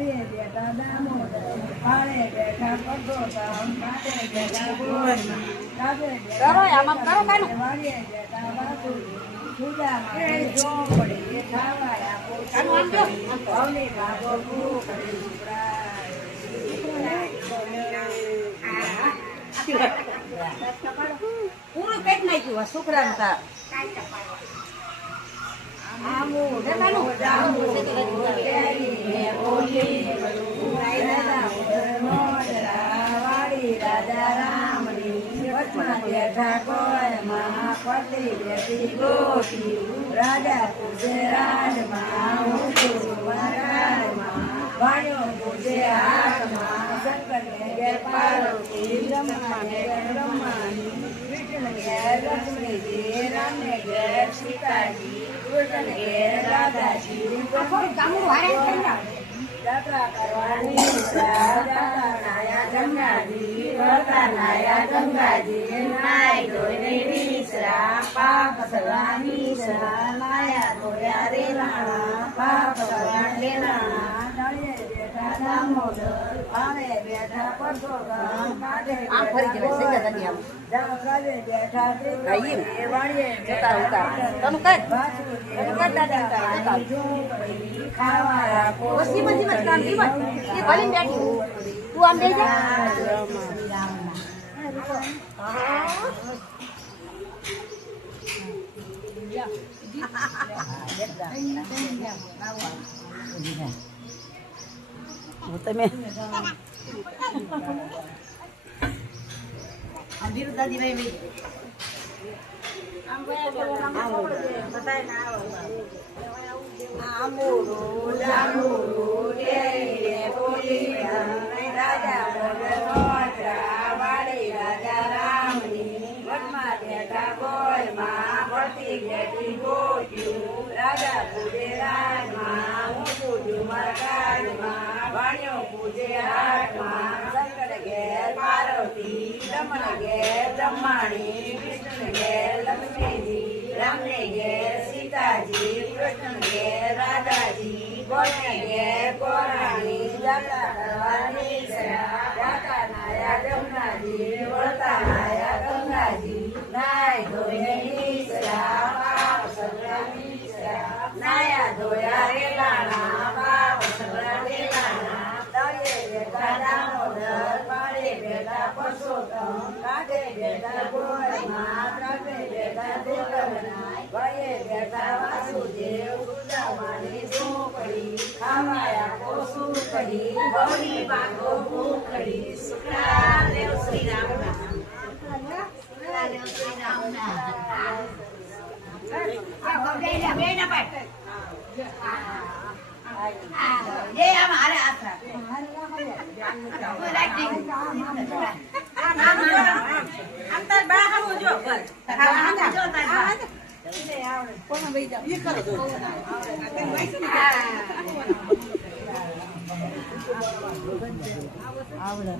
વાળીએ બેઠા દામોદર વાળે બેઠા પરસોત્તમ કાઢે બેઠા ગોરમાં કાઢે વાળીએ બેઠા વાસુદેવ સુદામા ચોપડી ખાવાયા ભવની ભાગો પૂરું પેટ નાખ્યું શુક્રાન તાર રાજા રામની વચમાં બેઠા કોઈ મહાપતિ બેઠી ગોપી રાજા પૂજે રાજમાં હું છું રાજમાં વાણ્યો પૂજે હાથમાં શંકર ને પાર્વતી બ્રહ્માને બ્રહ્માની કૃષ્ણ ઘેર લક્ષ્મીજી રામને ઘેર સીતાજી કૃષ્ણ ઘેર રાધાજી દાદા કરવાની દાદા નાયા ગંગાજી વરતા નાયા ગંગાજી નાય ધોઈને વિસરા પાપ સવાની સરા નાયા ધોયા રે નાણા પાપ સવાણ રે નાણા નળે બેઠા દામોદર આવે બેઠા પરસોત્તમ કાઢે કાઢે બેઠા વાળીએ ખાવા ઓછી બધી મત કામ દી મત એ ભલે બેઠી તું આમ બેસી તમે અંધીર દાદી ભાઈ આમુડું જામુડું ડેરીએ બોલી રાજા બોલરા વાડી રાજા રામની વનમાં બેઠા ગોળમાં ભરતી બેઠી ગોટ્યું રાજા પૂજે રાજમાં હું પૂજું મરકાજમાં વાણ્યો પૂજે હાટમાં શંકર ઘેર પાર્વતી રમણ ઘેર બ્રહ્માણી કૃષ્ણ ઘેર લક્ષ્મીજી રામને ઘેર સીતાજી કૃષ્ણ ઘેર રાધાજી ગોને ઘેર ગોરાણી દાતા કરવાની દાતા નાયા ગંગાજી વળતા નાયા ગંગાજી નાય ધોઈને નીસરા પાપ સગળા નીસરા નાયા ધોયા રે લાણા પાપ સગળા રે લાણા તળે બેઠા દામોદર પાડે બેઠા પરસોત્તમ કાઢે બેઠા ગોળમાં ત્રણે બેઠા દેવના વયે બેઠા વાસુદેવ સુદામાની ચોપડી ખાવાયા કોસું કરી ગૌરી બાગો ભૂખડી શુક્રાદેવ શ્રી રામના શુક્રાદેવ શ્રી રામના ये हमारे आसरा अंतर बाहर हो जो कर जो कोण भाई जा ये करो दो आवडे